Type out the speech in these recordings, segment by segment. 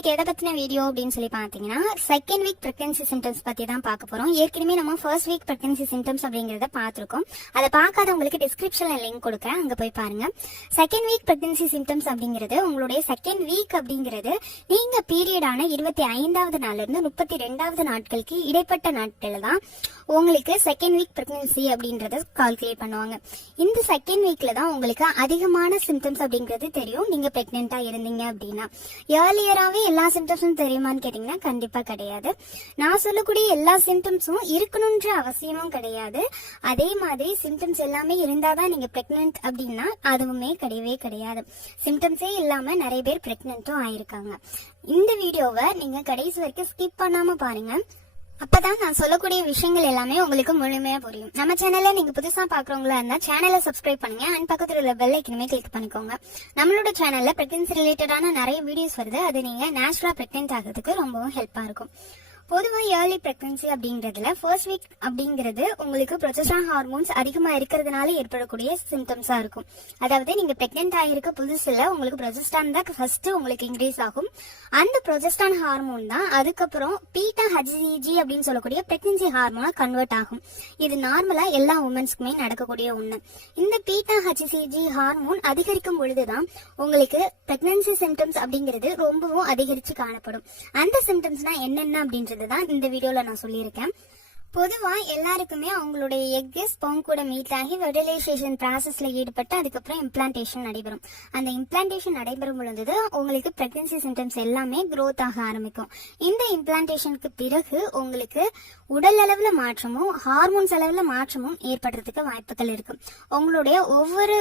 இன்னைக்கு எதை பத்தின வீடியோ அப்படின்னு சொல்லி பாத்தீங்கன்னா செகண்ட் வீக் பிரெக்னன்சி சிம்டம்ஸ் பத்தி தான் பார்க்க போறோம். ஏற்கனவே நம்ம ஃபர்ஸ்ட் வீக் பிரெக்னன்சி சிம்டம்ஸ் அப்படிங்கறத பார்த்திருக்கோம். அதை பார்க்காதவங்களுக்கு டிஸ்கிரிப்ஷன்ல லிங்க் கொடுக்குறேன். அங்க போய் பாருங்க. செகண்ட் வீக் பிரெக்னன்சி சிம்டம்ஸ் அப்படிங்கிறது உங்களுடைய செகண்ட் வீக் அப்படிங்கிறது நீங்க பீரியடான இருபத்தி ஐந்தாவது நாள்ல இருந்து முப்பத்தி ரெண்டாவது நாட்களுக்கு இடைப்பட்ட நாட்கள் தான் உங்களுக்கு செகண்ட் வீக் பிரெக்னன்சி அப்படின்றத கால்குலேட் பண்ணுவாங்க. இந்த செகண்ட் வீக்ல தான் உங்களுக்கு அதிகமான சிம்டம்ஸ் அப்படிங்கிறது தெரியும். நீங்க பிரெக்னெண்டா இருந்தீங்க அப்படின்னா. ஏர்லியராகவே எல்லா சிம்டம்ஸும் தெரியுமான்னு கேட்டிங்கன்னா கண்டிப்பாக கிடையாது. நான் சொல்லக்கூடிய எல்லா சிம்டம்ஸும் இருக்கணுன்ற அவசியமும் கிடையாது. அதே மாதிரி சிம்டம்ஸ் எல்லாமே இருந்தால் தான் நீங்கள் ப்ரெக்னென்ட் அப்படின்னா அதுவுமே கிடையவே கிடையாது. சிம்டம்ஸே இல்லாமல் நிறைய பேர் ப்ரெக்னென்ட்டும் ஆயிருக்காங்க. இந்த வீடியோவை நீங்கள் கடைசி வரைக்கும் ஸ்கிப் பண்ணாமல் பாருங்க. அப்பதான் நான் சொல்லக்கூடிய விஷயங்கள் எல்லாமே உங்களுக்கு முழுமையா புரியும். நம்ம சேனல்ல நீங்க புதுசா பாக்குறவங்களா இருந்தா சேனலை சப்ஸ்கிரைப் பண்ணுங்க. அண்ட் பக்கத்துல உள்ள பெல் ஐக்கனுமே கிளிக் பண்ணிக்கோங்க. நம்மளோட சேனல்ல பிரெக்னன்சி ரிலேட்டடான நிறைய வீடியோஸ் வருது. அது நீங்க நேச்சுரலா பிரெக்னென்ட் ஆகிறதுக்கு ரொம்பவும் ஹெல்ப்பா இருக்கும். பொதுவாக ஏர்லி பிரெக்னன்சி அப்படிங்கிறதுல ஃபர்ஸ்ட் வீக் அப்படிங்கிறது உங்களுக்கு ப்ரொஜெஸ்ட்ரான் ஹார்மோன்ஸ் அதிகமாக இருக்கிறதுனால ஏற்படக்கூடிய சிம்டம்ஸாக இருக்கும். அதாவது நீங்கள் பிரெக்னென்ட் ஆகிருக்க புதுசில் உங்களுக்கு ப்ரொஜெஸ்டான் தான் ஃபர்ஸ்ட் உங்களுக்கு இன்க்ரீஸ் ஆகும். அந்த ப்ரொஜெஸ்டான் ஹார்மோன் தான் அதுக்கப்புறம் பீட்டா ஹஜிஜி அப்படின்னு சொல்லக்கூடிய பிரெக்னன்சி ஹார்மோனாக கன்வெர்ட் ஆகும். இது நார்மலாக எல்லா உமன்ஸ்க்குமே நடக்கக்கூடிய ஒன்று இந்த பீட்டா ஹச்சிசிஜி ஹார்மோன் அதிகரிக்கும் பொழுதுதான் உங்களுக்கு பிரெக்னன்சி சிம்டம்ஸ் அப்படிங்கிறது ரொம்பவும் அதிகரித்து காணப்படும். அந்த சிம்டம்ஸ்னா என்னென்ன அப்படின்றது தான் இந்த வீடியோல நான் சொல்லியிருக்கேன். பொதுவா எல்லாருக்குமே அவங்களுடைய எக் ஸ்போங் கூட மீட் ஆகி ஃபெர்டிலைசேஷன் ப்ராசஸ்ல ஈடுபட்டு அதுக்கப்புறம் இம்ப்ளான்டேஷன் நடைபெறும். அந்த இம்ப்ளான்டேஷன் நடைபெறும் பொழுது உங்களுக்கு பிரெக்னன்சி சிம்டம்ஸ் எல்லாமே க்ரோத் ஆக ஆரம்பிக்கும். இந்த இம்ப்ளான்டேஷனுக்கு பிறகு உங்களுக்கு உடல் அளவுல மாற்றமும் ஹார்மோன்ஸ் அளவுல மாற்றமும் ஏற்படுறதுக்கு வாய்ப்புகள் இருக்கும் உங்களுடைய ஒவ்வொரு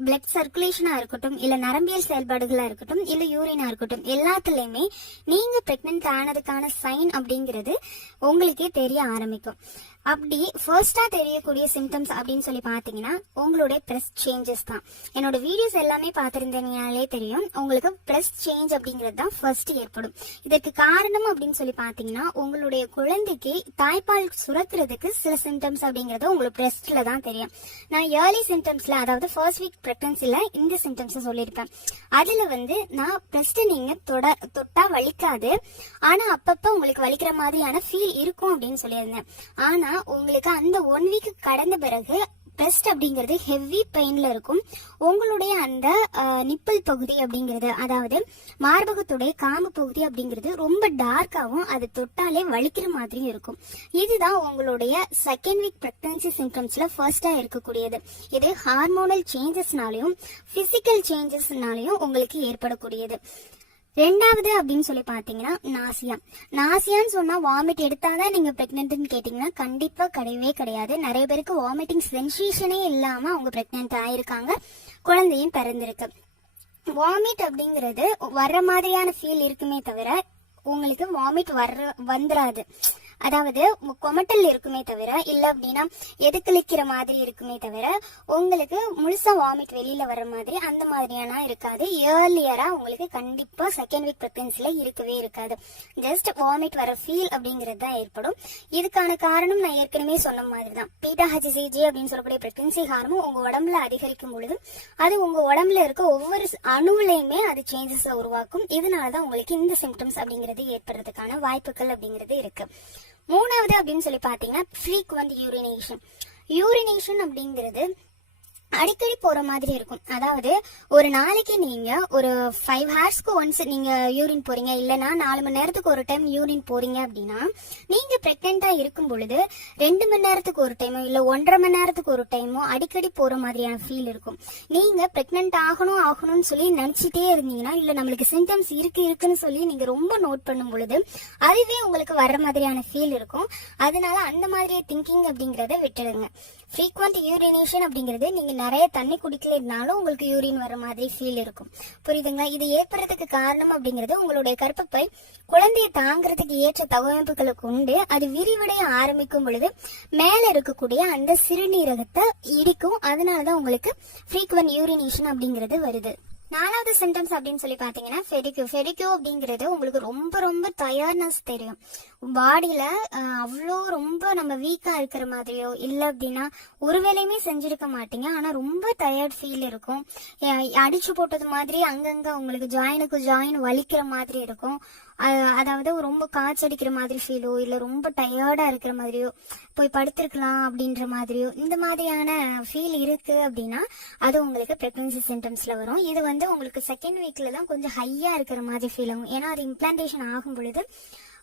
பிளட் சர்க்குலேஷனா இருக்கட்டும் இல்ல நரம்பியல் செயல்பாடுகளா இருக்கட்டும் இல்ல யூரினா இருக்கட்டும் எல்லாத்துலயுமே நீங்க பிரெக்னன்ட் ஆனதுக்கான சைன் அப்படிங்கிறது உங்களுக்கே தெரிய ஆரம்பிக்கும் económico. அப்படி ஃபர்ஸ்டா தெரியக்கூடிய சிம்டம்ஸ் அப்படின்னு சொல்லி பாத்தீங்கன்னா உங்களுடைய பிரஸ் சேஞ்சஸ் தான். என்னோட வீடியோஸ் எல்லாமே பார்த்திருந்தீங்கனாலே தெரியும். உங்களுக்கு பிரஸ் சேஞ்ச் அப்படிங்கிறது தான் ஃபர்ஸ்ட் ஏற்படும். இதற்கு காரணம் அப்படின்னு சொல்லி பாத்தீங்கன்னா உங்களுடைய குழந்தைக்கு தாய்ப்பால் சுரக்கிறதுக்கு சில சிம்டம்ஸ் அப்படிங்கிறது உங்களுக்கு பிரஸ்ட்ல தான் தெரியும். நான் ஏர்லி சிம்டம்ஸ்ல அதாவது ஃபர்ஸ்ட் வீக் பிரெக்னன்சில இந்த சிம்டம்ஸ் சொல்லியிருப்பேன். அதுல வந்து நான் பிரஸ்ட் நீங்க தொட தொட்டா வலிக்காது. ஆனா அப்பப்ப உங்களுக்கு வலிக்கிற மாதிரியான ஃபீல் இருக்கும் அப்படின்னு சொல்லியிருந்தேன். ஆனா உங்களுக்கு அந்த ஒன் வீக் கடந்த பிறகு பிரஸ்ட் அப்படிங்கிறது ஹெவி பெயின்ல இருக்கும். உங்களுடைய அந்த நிப்பிள் பகுதி அப்படிங்கிறது அதாவது மார்பகத்துடைய காம்பு பகுதி அப்படிங்கிறது ரொம்ப டார்க்காகவும் அது தொட்டாலே வலிக்கிற மாதிரியும் இருக்கும். இதுதான் உங்களுடைய செகண்ட் வீக் பிரெக்னன்சி சிம்டம்ஸ்ல ஃபர்ஸ்டா இருக்கக்கூடியது. இது ஹார்மோனல் சேஞ்சஸ்னாலையும் பிசிக்கல் சேஞ்சஸ்னாலையும் உங்களுக்கு ஏற்படக்கூடியது. ரெண்டாவது அப்படின்னு சொல்லி பாத்தீங்கன்னா நாசியா. நாசியான்னு சொன்னா வாமிட் எடுத்தாதான் நீங்க பிரெக்னென்ட்னு கேட்டீங்கன்னா கண்டிப்பா கிடையவே கிடையாது. நிறைய பேருக்கு வாமிட்டிங் சென்சேஷனே இல்லாம அவங்க பிரெக்னென்ட் ஆயிருக்காங்க. குழந்தையும் பிறந்திருக்கு. வாமிட் அப்படிங்கிறது வர்ற மாதிரியான ஃபீல் இருக்குமே தவிர உங்களுக்கு வாமிட் வர்ற வந்துடாது அதாவது கொமட்டல் இருக்குமே தவிர இல்ல அப்படின்னா எதுக்களிக்கிற மாதிரி இருக்குமே தவிர உங்களுக்கு முழுசா வாமிட் வெளியில வர மாதிரி அந்த மாதிரியான இருக்காது. ஏர்லியரா உங்களுக்கு கண்டிப்பா செகண்ட் வீக் பிரெக்னன்சில இருக்கவே இருக்காது. ஜஸ்ட் வாமிட் வர ஃபீல் அப்படிங்கிறது தான் ஏற்படும். இதுக்கான காரணம் நான் ஏற்கனவே சொன்ன மாதிரி தான் பீட்டா ஹச்சிசிஜி அப்படின்னு சொல்லக்கூடிய பிரெக்னன்சி ஹார்மோன் உங்க உடம்புல அதிகரிக்கும் பொழுது அது உங்க உடம்புல இருக்க ஒவ்வொரு அணுவிலையுமே அது சேஞ்சஸ் உருவாக்கும். இதனாலதான் உங்களுக்கு இந்த சிம்டம்ஸ் அப்படிங்கிறது ஏற்படுறதுக்கான வாய்ப்புகள் அப்படிங்கிறது இருக்கு. மூணாவது அப்படின்னு சொல்லி பாத்தீங்கன்னா ஃப்ரீக்வெண்ட் யூரினேஷன் யூரினேஷன் அப்படிங்கிறது அடிக்கடி போற மாதிரி இருக்கும். அதாவது ஒரு நாளைக்கு நீங்க ஒரு ஃபைவ் ஹார்ஸ்க்கு ஒன்ஸ் நீங்க யூரின் போறீங்க இல்லைன்னா நாலு மணி நேரத்துக்கு ஒரு டைம் யூரின் போறீங்க அப்படின்னா நீங்க பிரெக்னெண்டா இருக்கும் பொழுது ரெண்டு மணி நேரத்துக்கு ஒரு டைமோ இல்ல ஒன்றரை மணி நேரத்துக்கு ஒரு டைமோ அடிக்கடி போற மாதிரியான ஃபீல் இருக்கும். நீங்க பிரெக்னென்ட் ஆகணும் ஆகணும்னு சொல்லி நினைச்சிட்டே இருந்தீங்கன்னா இல்ல நம்மளுக்கு சிம்டம்ஸ் இருக்கு இருக்குன்னு சொல்லி நீங்க ரொம்ப நோட் பண்ணும் பொழுது அதுவே உங்களுக்கு வர்ற மாதிரியான ஃபீல் இருக்கும். அதனால அந்த மாதிரி திங்கிங் அப்படிங்கறத விட்டுடுங்க. ஃப்ரீக்வெண்ட் யூரினேஷன் அப்படிங்கிறது நீங்க நிறைய தண்ணி குடிக்கலனாலும் உங்களுக்கு யூரின் வர மாதிரி ஃபீல் இருக்கும். புரியுதுங்க இது ஏற்படுறதுக்கு காரணம் அப்படிங்கிறது உங்களுடைய கர்ப்பப்பை குழந்தையை தாங்கிறதுக்கு ஏற்ற தகவமைப்புகளுக்கு உண்டு. அது விரிவடைய ஆரம்பிக்கும் பொழுது மேல இருக்கக்கூடிய அந்த சிறுநீரகத்தை இடிக்கும். அதனாலதான் உங்களுக்கு ஃப்ரீக்வெண்ட் யூரினேஷன் அப்படிங்கிறது வருது. நாலாவது சிம்டம்ஸ் அப்படின்னு சொல்லி பாத்தீங்கன்னா ஃபெரிக்யூ ஃபெரிக்யூ அப்படிங்கிறது உங்களுக்கு ரொம்ப ரொம்ப டயர்ட்னஸ் தெரியும். பாடியில அவ்வளோ ரொம்ப நம்ம வீக்கா இருக்கிற மாதிரியோ இல்ல அப்படின்னா ஒரு வேலையுமே செஞ்சிருக்க மாட்டீங்க. ஆனா ரொம்ப டயர்ட் ஃபீல் இருக்கும். அடிச்சு போட்டது மாதிரி அங்கங்க உங்களுக்கு ஜாயினுக்கு ஜாயின் வலிக்கிற மாதிரி இருக்கும். அதாவது ரொம்ப காய்ச்சடிக்கிற மாதிரி ஃபீலோ இல்ல ரொம்ப டயர்டா இருக்கிற மாதிரியோ போய் படுத்திருக்கலாம் அப்படின்ற மாதிரியோ இந்த மாதிரியான ஃபீல் இருக்கு அப்படின்னா அது உங்களுக்கு பிரெக்னன்சி சிம்டம்ஸ்ல வரும். இது வந்து உங்களுக்கு செகண்ட் வீக்ல தான் கொஞ்சம் ஹையா இருக்கிற மாதிரி ஃபீல் ஆகும். ஏன்னா அது இம்ப்ளான்டேஷன் ஆகும் பொழுது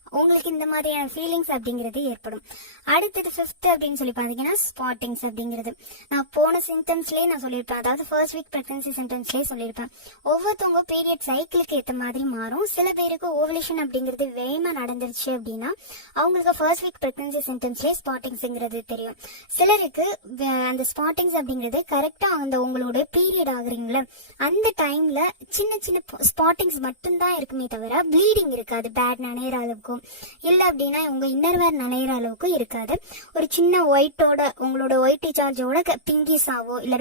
உங்களுக்கு இந்த மாதிரியான ஃபீலிங்ஸ் அப்படிங்கிறது ஏற்படும். அடுத்தது ஃபிஃப்த் அப்படின்னு சொல்லி பார்த்தீங்கன்னா ஸ்பாட்டிங்ஸ் அப்படிங்கிறது. நான் போன சிம்டம்ஸ்லேயே நான் சொல்லியிருப்பேன். அதாவது ஃபர்ஸ்ட் வீக் பிரெக்னன்சி சிம்டம்ஸ்லேயே சொல்லியிருப்பேன். ஒவ்வொருத்தவங்க பீரியட் சைக்கிளுக்கு ஏற்ற மாதிரி மாறும். சில பேருக்கு ஓவலேஷன் அப்படிங்கிறது வேகமா நடந்துருச்சு அப்படின்னா அவங்களுக்கு ஃபர்ஸ்ட் வீக் பிரெக்னன்சி சிம்டம்ஸ்லேயே ஸ்பாட்டிங்ஸ்ங்கிறது தெரியும். சிலருக்கு அந்த ஸ்பாட்டிங்ஸ் அப்படிங்கிறது கரெக்டாக அந்த உங்களோட பீரியட் ஆகுறீங்களே அந்த டைம்ல சின்ன சின்ன ஸ்பாட்டிங்ஸ் மட்டும்தான் இருக்குமே தவிர ப்ளீடிங் இருக்காது. பேட் நனையிற இருக்கும். இல்ல அப்படின்னா உங்கள் இன்னர்வேர் நனையிற அளவுக்கு இருக்காது. ஒரு சின்ன ஒயிட்டோட உங்களோட ஒயிட் சார்ஜோட பிங்கிஸாவோ இல்ல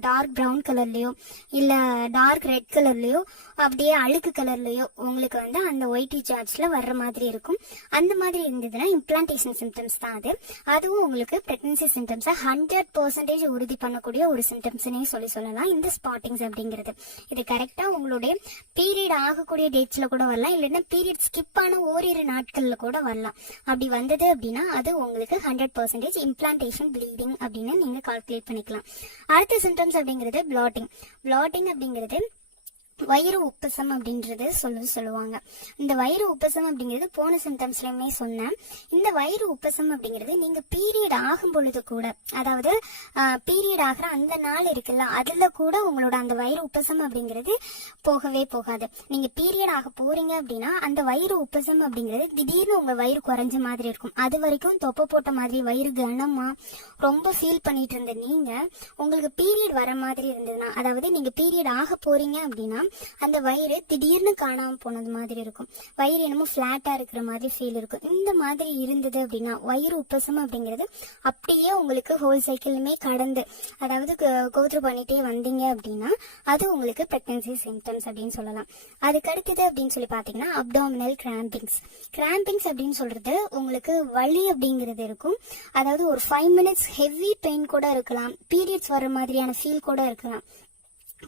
டார்க் பிரவுன் கலர்லயோ இல்ல டார்க் ரெட் கலர்லயோ அப்படியே அழுக்கு கலர்லயோ உங்களுக்கு வந்து அந்த ஒயிட் சார்ஜ்ல வர்ற மாதிரி இருக்கும். அந்த மாதிரி இருந்ததுன்னா இம்ப்ளான்டேஷன் சிம்டம்ஸ் தான் அது. அதுவும் உங்களுக்கு பிரெக்னன்சி சிம்டம்ஸை ஹண்ட்ரட் பர்சன்டேஜ் உறுதி பண்ணக்கூடிய ஒரு சிம்டம்ஸ்னே சொல்லி சொல்லலாம். இந்த ஸ்பாட்டிங்ஸ் அப்படிங்கிறது. இது கரெக்டா உங்களுடைய பீரியட் ஆகக்கூடிய டேட்ஸ்ல கூட வரலாம். இல்லைன்னா பீரியட் ஸ்கிப் ஆன ஓரிரு நாட்கள்ல கூட வரலாம். அப்படி வந்தது அப்படின்னா அது உங்களுக்கு ஹண்ட்ரட் பர்சன்டேஜ் இம்ப்ளான்டேஷன் ப்ளீடிங் அப்படின்னு நீங்க கால்குலேட் பண்ணிக்கலாம். அடுத்த சிம்டம்ஸ் அப்படிங்கிறது பிளாட்டிங் பிளாட்டிங் அப்படிங்கிறது வயிறு உப்பசம் அப்படின்றது சொல்லு சொல்லுவாங்க. இந்த வயிறு உப்பசம் அப்படிங்கிறது போன சிம்டம்ஸ்லயுமே சொன்னேன். இந்த வயிறு உப்பசம் அப்படிங்கிறது நீங்க பீரியட் ஆகும் பொழுது கூட அதாவது பீரியட் ஆகிற அந்த நாள் இருக்குல்ல அதுல கூட உங்களோட அந்த வயிறு உப்பசம் அப்படிங்கிறது போகவே போகாது. நீங்க பீரியட் ஆக போறீங்க அப்படின்னா அந்த வயிறு உப்பசம் அப்படிங்கிறது திடீர்னு உங்க வயிறு குறைஞ்ச மாதிரி இருக்கும். அது வரைக்கும் தொப்பை போட்ட மாதிரி வயிறு கனமா ரொம்ப ஃபீல் பண்ணிட்டு இருந்த நீங்க உங்களுக்கு பீரியட் வர மாதிரி இருந்ததுன்னா அதாவது நீங்க பீரியட் ஆக போறீங்க அப்படின்னா அந்த வயிறு திடீர்னு காணாம போனது மாதிரி இருக்கும். வயிறு என்னமோ பிளாட்டா இருக்கிற மாதிரி ஃபீல் இருக்கும். இந்த மாதிரி இருந்தது அப்படின்னா வயிறு உப்பசம் அப்படிங்கிறது அப்படியே உங்களுக்கு ஹோல் சைக்கிளுமே கடந்து அதாவது கோத்ரு பண்ணிட்டே வந்தீங்க அப்படின்னா அது உங்களுக்கு பிரெக்னன்சி சிம்டம்ஸ் அப்படின்னு சொல்லலாம். அதுக்கு அடுத்தது அப்படின்னு சொல்லி பாத்தீங்கன்னா அப்டாமினல் கிராம்பிங்ஸ் கிராம்பிங்ஸ் அப்படின்னு சொல்றது உங்களுக்கு வலி அப்படிங்கிறது இருக்கும். அதாவது ஒரு ஃபைவ் மினிட்ஸ் ஹெவி பெயின் கூட இருக்கலாம். பீரியட்ஸ் வர மாதிரியான ஃபீல் கூட இருக்கலாம்.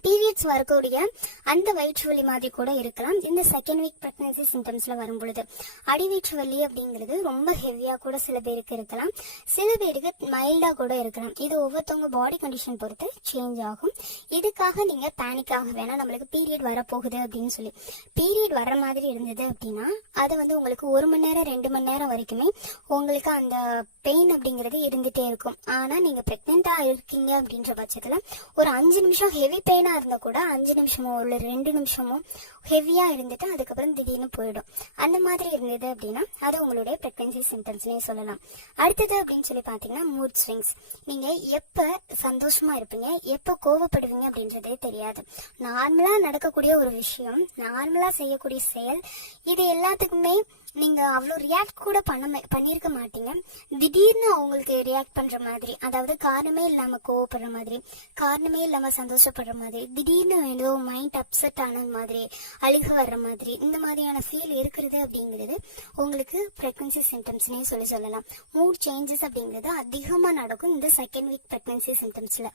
பீரியட்ஸ் வரக்கூடிய அந்த வயிற்று வலி மாதிரி கூட இருக்கலாம். இந்த செகண்ட் வீக் பிரெக்னன்சி சிம்டம்ஸ்ல வரும் பொழுது அடிவயிற்று வலி அப்படிங்கிறது ரொம்ப ஹெவியா கூட சில பேருக்கு இருக்கலாம். சில பேருக்கு மைல்டா கூட இருக்கலாம். இது ஒவ்வொருத்தவங்க பாடி கண்டிஷன் பொறுத்து சேஞ்ச் ஆகும். இதுக்காக நீங்க பேனிக் ஆக வேணாம். நம்மளுக்கு பீரியட் வரப்போகுது அப்படின்னு சொல்லி. பீரியட் வர மாதிரி இருந்தது அப்படின்னா அது வந்து உங்களுக்கு ஒரு மணி நேரம் ரெண்டு மணி நேரம் வரைக்குமே உங்களுக்கு அந்த பெயின் அப்படிங்கிறது இருந்துட்டே இருக்கும். ஆனா நீங்க பிரெக்னெண்டா இருக்கீங்க அப்படின்ற பட்சத்துல ஒரு அஞ்சு நிமிஷம் ஹெவி பெயின் இருந்தால் கூட அஞ்சு நிமிஷமோ இல்லை ரெண்டு நிமிஷமோ ஹெவியாக இருந்துட்டு அதுக்கப்புறம் திடீர்னு போயிடும். அந்த மாதிரி இருந்தது அப்படின்னா அது உங்களுடைய ப்ரெக்னன்சி சிம்டம்ஸ்னே சொல்லலாம். அடுத்தது அப்படின்னு சொல்லி பார்த்தீங்கன்னா மூட் ஸ்விங்ஸ் நீங்கள் எப்போ சந்தோஷமாக இருப்பீங்க எப்போ கோவப்படுவீங்க அப்படின்றதே தெரியாது. நார்மலாக நடக்கக்கூடிய ஒரு விஷயம் நார்மலாக செய்யக்கூடிய செயல் இது எல்லாத்துக்குமே நீங்க அவ்வளோ ரியாக்ட் கூட பண்ண மா- பண்ணியிருக்க மாட்டீங்க. திடீர்னு அவங்களுக்கு ரியாக்ட் பண்ற மாதிரி அதாவது காரணமே இல்லாம கோவப்படுற மாதிரி காரணமே இல்லாம சந்தோஷப்படுற மாதிரி திடீர்னு ஏதோ மைண்ட் அப்செட் ஆன மாதிரி அழுக வர்ற மாதிரி இந்த மாதிரியான ஃபீல் இருக்கிறது அப்படிங்கிறது உங்களுக்கு பிரெக்னன்சி சிம்டம்ஸ்னே சொல்லி சொல்லலாம். மூட் சேஞ்சஸ் அப்படிங்கிறது அதிகமா நடக்கும் இந்த செகண்ட் வீக் பிரெக்னன்சி சிம்டம்ஸ்ல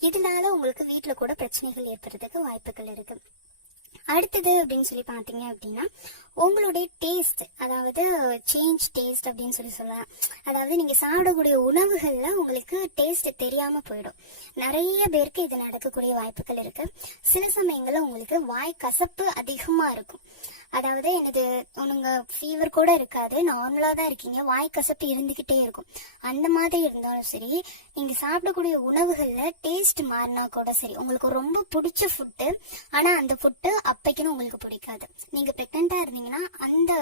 இதனால உங்களுக்கு வீட்டில் கூட பிரச்சனைகள் ஏற்படுறதுக்கு வாய்ப்புகள் இருக்கு. அடுத்தது அப்படின்னு சொல்லி பார்த்தீங்க அப்படின்னா உங்களுடைய டேஸ்ட் அதாவது சேஞ்ச் டேஸ்ட் அப்படின்னு சொல்லி சொல்லலாம். அதாவது நீங்க சாப்பிடக்கூடிய உணவுகள்ல உங்களுக்கு டேஸ்ட் தெரியாம போயிடும். நிறைய பேருக்கு இது நடக்கக்கூடிய வாய்ப்புகள் இருக்கு. சில சமயங்கள்ல உங்களுக்கு வாய் கசப்பு அதிகமா இருக்கும். அதாவது எனது உனங்க ஃபீவர் கூட இருக்காது நார்மலா தான் இருக்கீங்க வாய் கசப்பு இருந்துகிட்டே இருக்கும். அந்த மாதிரி இருந்தாலும் சரி நீங்க சாப்பிடக்கூடிய உணவுகள்ல டேஸ்ட் மாறினா கூட சரி உங்களுக்கு ரொம்ப பிடிச்ச ஃபுட்டு ஆனா அந்த ஃபுட்டு அப்பைக்குன்னு உங்களுக்கு பிடிக்காது. நீங்க பிரெக்னெண்டா இருந்தீங்கன்னா அந்த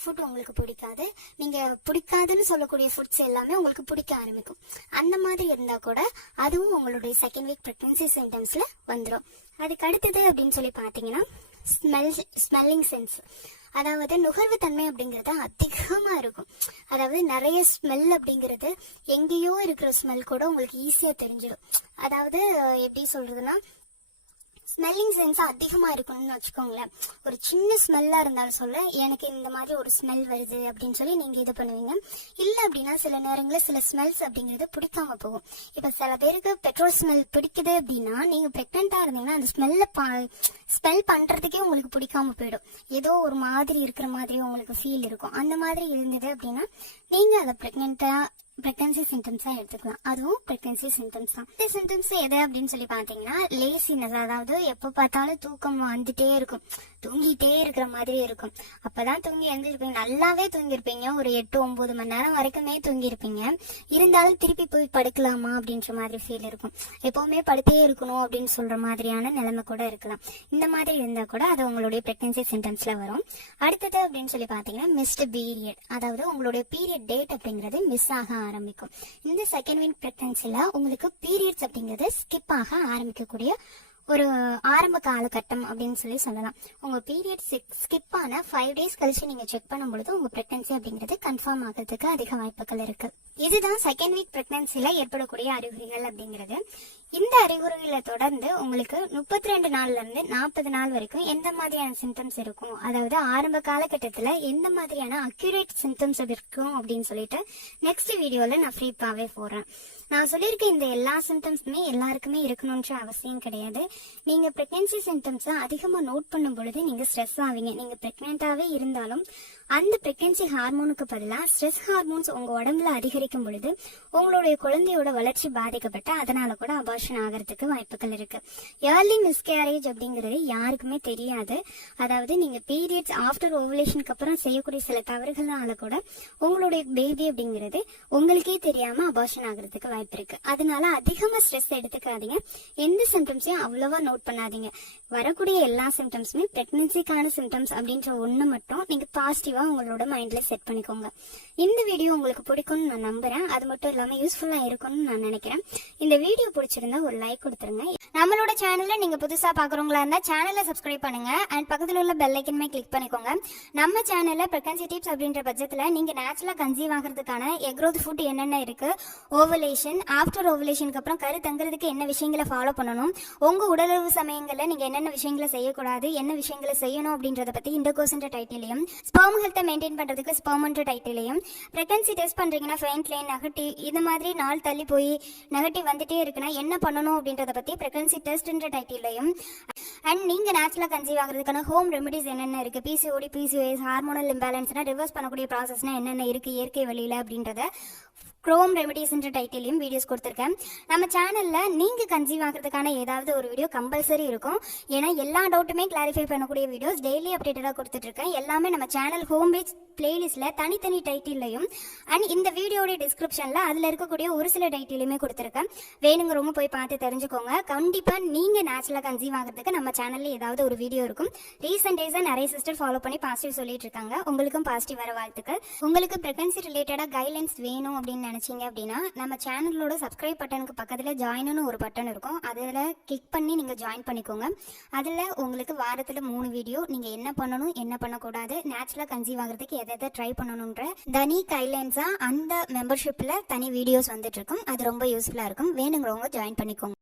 ஃபுட் உங்களுக்கு பிடிக்காது. நீங்க பிடிக்காதுன்னு சொல்லக்கூடிய ஃபுட்ஸ் எல்லாமே உங்களுக்கு பிடிக்க ஆரம்பிக்கும். அந்த மாதிரி இருந்தா கூட அதுவும் உங்களுடைய செகண்ட் வீக் பிரெக்னன்சி சிம்டம்ஸ்ல வந்துடும் அதுக்கு அடுத்தது அப்படின்னு சொல்லி பாத்தீங்கன்னா ஸ்மெல் ஸ்மெல்லிங் சென்ஸ் அதாவது நுகர்வு தன்மை அப்படிங்கிறது அதிகமா இருக்கும். அதாவது நிறைய ஸ்மெல் அப்படிங்கிறது எங்கேயோ இருக்கிற ஸ்மெல் கூட உங்களுக்கு ஈஸியா தெரிஞ்சிடும். அதாவது எப்படி சொல்றதுன்னா ஸ்மெல்லிங் சென்ஸ் அதிகமாக இருக்கணும்னு வச்சுக்கோங்களேன். ஒரு சின்ன ஸ்மெல்லாக இருந்தாலும் சொல்ல எனக்கு இந்த மாதிரி ஒரு ஸ்மெல் வருது அப்படின்னு சொல்லி நீங்கள் இது பண்ணுவீங்க. இல்லை அப்படின்னா சில நேரங்களில் சில ஸ்மெல்ஸ் அப்படிங்கிறது பிடிக்காம போகும். இப்போ சில பேருக்கு பெட்ரோல் ஸ்மெல் பிடிக்குது அப்படின்னா நீங்கள் ப்ரெக்னெண்ட்டாக இருந்தீங்கன்னா அந்த ஸ்மெல்ல ஸ்மெல் பண்ணுறதுக்கே உங்களுக்கு பிடிக்காம போயிடும். ஏதோ ஒரு மாதிரி இருக்கிற மாதிரி உங்களுக்கு ஃபீல் இருக்கும். அந்த மாதிரி இருந்தது அப்படின்னா நீங்கள் அதை ப்ரெக்னெண்ட்டாக பிரெக்னன்சி சிம்டம்ஸா எடுத்துக்கலாம். அதுவும் பிரெக்னன்சி சிம்டம்ஸ் தான். இந்த சிம்டம்ஸ் எது அப்படின்னு சொல்லி பாத்தீங்கன்னா லேசினஸ் அதாவது எப்ப பார்த்தாலும் தூக்கம் வந்துட்டே இருக்கும். தூங்கிட்டே இருக்கிற மாதிரி இருக்கும். அப்பதான் தூங்கி எழுந்திருப்பீங்க. நல்லாவே தூங்கியிருப்பீங்க. ஒரு எட்டு ஒன்பது மணி நேரம் வரைக்குமே தூங்கியிருப்பீங்க. இருந்தாலும் திருப்பி போய் படுக்கலாமா அப்படின்ற மாதிரி ஃபீல் இருக்கும். எப்பவுமே படுத்தே இருக்கணும் அப்படின்னு சொல்ற மாதிரியான நிலைமை கூட இருக்கலாம். இந்த மாதிரி இருந்தா கூட அது உங்களுடைய பிரெக்னன்சி சிம்டம்ஸ்ல வரும். அடுத்தது அப்படின்னு சொல்லி பாத்தீங்கன்னா மிஸ்டு பீரியட் அதாவது உங்களுடைய பீரியட் டேட் அப்படிங்கிறது மிஸ் ஆகாம ஆரம்பிக்கும். இந்த செகண்ட் வீக் பிரெக்னன்சில உங்களுக்கு பீரியட்ஸ் அப்படிங்கிறது ஸ்கிப் ஆக ஆரம்பிக்கக்கூடிய ஒரு ஆரம்ப காலகட்டம் அப்படின்னு சொல்லி சொல்லலாம். உங்க பீரியட் ஸ்கிப் ஆன ஃபைவ் டேஸ் கழிச்சு நீங்க செக் பண்ணும் பொழுது உங்க பிரெக்னன்சி அப்படிங்கிறது கன்ஃபார்ம் ஆகிறதுக்கு அதிக வாய்ப்புகள் இருக்கு. இதுதான் செகண்ட் வீக் பிரெக்னன்சில ஏற்படக்கூடிய அறிகுறிகள் அப்படிங்கிறது. இந்த அறிகுறிகளை தொடர்ந்து உங்களுக்கு முப்பத்தி ரெண்டு நாள்ல இருந்து நாற்பது நாள் வரைக்கும் எந்த மாதிரியான சிம்டம்ஸ் இருக்கும்? அதாவது ஆரம்ப காலகட்டத்தில் எந்த மாதிரியான அக்யூரேட் சிம்டம்ஸ் இருக்கும் அப்படின்னு சொல்லிட்டு நெக்ஸ்ட் வீடியோவில் நான் ஃப்ரீப்பாகவே போடுறேன் நான் சொல்லியிருக்க இந்த எல்லா சிம்டம்ஸுமே எல்லாருக்குமே இருக்கணும்ன்ற அவசியம் கிடையாது. நீங்க பிரெக்னன்சி சிம்டம்ஸை அதிகமாக நோட் பண்ணும் பொழுது நீங்க ஸ்ட்ரெஸ் ஆவீங்க. நீங்க பிரெக்னென்ட்டாவே இருந்தாலும் அந்த பிரெக்னன்சி ஹார்மோனுக்கு பதிலாக ஸ்ட்ரெஸ் ஹார்மோன்ஸ் உங்க உடம்புல அதிகரிக்கும் பொழுது உங்களுடைய குழந்தையோட வளர்ச்சி பாதிக்கப்பட்டு அதனால கூட அபார்ஷன் ஆகிறதுக்கு வாய்ப்புகள் இருக்கு. ஏர்லி மிஸ்கேரேஜ் அப்படிங்கிறது யாருக்குமே தெரியாது. அதாவது நீங்க பீரியட்ஸ் ஆஃப்டர் ஓவலேஷனுக்கு அப்புறம் செய்யக்கூடிய சில தவறுகளால கூட உங்களுடைய பேபி அப்படிங்கிறது உங்களுக்கே தெரியாம அபார்ஷன் ஆகிறதுக்கு வாய்ப்பு இருக்கு. அதனால அதிகமா ஸ்ட்ரெஸ் எடுத்துக்காதீங்க. எந்த சிம்டம்ஸையும் அவ்வளவா நோட் பண்ணாதீங்க. வரக்கூடிய எல்லா சிம்டம்ஸுமே பிரெக்னன்சிக்கான சிம்டம்ஸ் அப்படின்ற ஒண்ணு மட்டும் நீங்க பாசிட்டிவா உங்களோட மைண்ட்ல செட் பண்ணிக்கோங்க. இந்த வீடியோ உங்களுக்கு பிடிக்கும்னு நான் நம்புறேன். அது மட்டும் இல்லாம யூஸ்ஃபுல்லா இருக்கும்னு நான் நினைக்கிறேன். இந்த வீடியோ பிடிச்சிருந்தா ஒரு லைக் கொடுத்துருங்க. நம்மளோட சேனல்ல நீங்க புதுசா பாக்குறவங்களா இருந்தா சேனலை சப்ஸ்கிரைப் பண்ணுங்க. அண்ட் பக்கத்துல உள்ள பெல் ஐக்கனுமே கிளிக் பண்ணிக்கோங்க. நம்ம சேனல்ல பிரெக்னன்சி டிப்ஸ் அப்படின்ற பட்சத்துல நீங்க நேச்சுரலா கன்சீவ் ஆகிறதுக்கான எக்ரோத் ஃபுட் என்னென்ன இருக்கு ஓவலேஷன் ஆஃப்டர் ஓவலேஷனுக்கு அப்புறம் கரு தங்குறதுக்கு என்ன விஷயங்களை ஃபாலோ பண்ணணும் உங்க உடலுறவு சமயங்கள்ல நீங்க என்னென்ன விஷயங்களை செய்யக்கூடாது என்ன விஷயங்களை செய்யணும் அப்படின்றத பத்தி இந்த கோர்ஸ்ன்ற டைட்டிலையும் ஸ்பெர்ம் ஹெல்த்தை மெயின்டைன் பண்றதுக்கு ஸ்பெர்ம்ன்ற டைட்டிலையும் பிரெக்னன்சி டெஸ்ட் பண்றீங்கன்னா ஃபெயின்ட் லைன் நெகட்டிவ் இது மாதிரி நாள் தள்ளி போய் நெகட்டிவ் வந்துட்டே இருக்குன்னா என்ன பண்ணணும் அப்படின்றத பத்தி பிரெக்னன்சி டெஸ்ட்ன்ற டைட்டிலையும் அண்ட் நீங்க நேச்சுரலா கன்சீவ் ஆகிறதுக்கான ஹோம் ரெமடிஸ் என்னென்ன இருக்கு? பிசிஓடி பிசிஓஎஸ் ஹார்மோனல் இம்பேலன்ஸ்னா ரிவர்ஸ் பண்ணக்கூடிய ப்ராசஸ்னா என்னென்ன இருக்கு? இயற்கை வழியில அப்படின்றத க்ரோம் ரெமடிஸ்ன்ற டைட்டிலையும் வீடியோஸ் கொடுத்துருக்கேன். நம்ம சேனலில் நீங்கள் கன்சீவ் ஆகிறதுக்கான ஏதாவது ஒரு வீடியோ கம்பல்சரி இருக்கும். ஏன்னா எல்லா டவுட்டுமே கிளாரிஃபை பண்ணக்கூடிய வீடியோஸ் டெய்லி அப்டேட்டடாக கொடுத்துட்ருக்கேன். எல்லாமே நம்ம சேனல் ஹோம் பேஜ் பிளேலிஸ்ட்டில் தனித்தனி டைட்டிலையும் அண்ட் இந்த வீடியோடைய டிஸ்கிரிப்ஷனில் அதில் இருக்கக்கூடிய ஒரு சில டைட்டிலையுமே கொடுத்துருக்கேன். வேணுங்கிறவங்க போய் பார்த்து தெரிஞ்சுக்கோங்க. கண்டிப்பாக நீங்கள் நேச்சுரலாக கன்சீவ் ஆகிறதுக்கு நம்ம சேனலில் ஏதாவது ஒரு வீடியோ இருக்கும். ரீசெண்ட் டேஸாக நிறைய சிஸ்டர் ஃபாலோ பண்ணி பாசிட்டிவ் சொல்லிட்டு இருக்காங்க உங்களுக்கும் பாசிட்டிவ் வர வாழ்த்துக்கள். உங்களுக்கு ப்ரெக்னன்சி ரிலேட்டடாக கைட்லைன்ஸ் வேணும் அப்படின்னு நினச்சிங்க அப்படின்னா நம்ம சேனலோட சப்ஸ்கிரைப் பட்டனுக்கு பக்கத்தில் ஜாயின்னு ஒரு பட்டன் இருக்கும். அதில் கிளிக் பண்ணி நீங்கள் ஜாயின் பண்ணிக்கோங்க. அதில் உங்களுக்கு வாரத்தில் மூணு வீடியோ நீங்கள் என்ன பண்ணணும் என்ன பண்ணக்கூடாது நேச்சுரலாக கன்சீவ் ஆகிறதுக்கு எதை எதை ட்ரை பண்ணணுன்ற தனி கைட்லைன்ஸாக அந்த மெம்பர்ஷிப்பில் தனி வீடியோஸ் வந்துட்டு இருக்கும். அது ரொம்ப யூஸ்ஃபுல்லாக இருக்கும். வேணுங்கிறவங்க ஜாயின் பண்ணிக்கோங்க.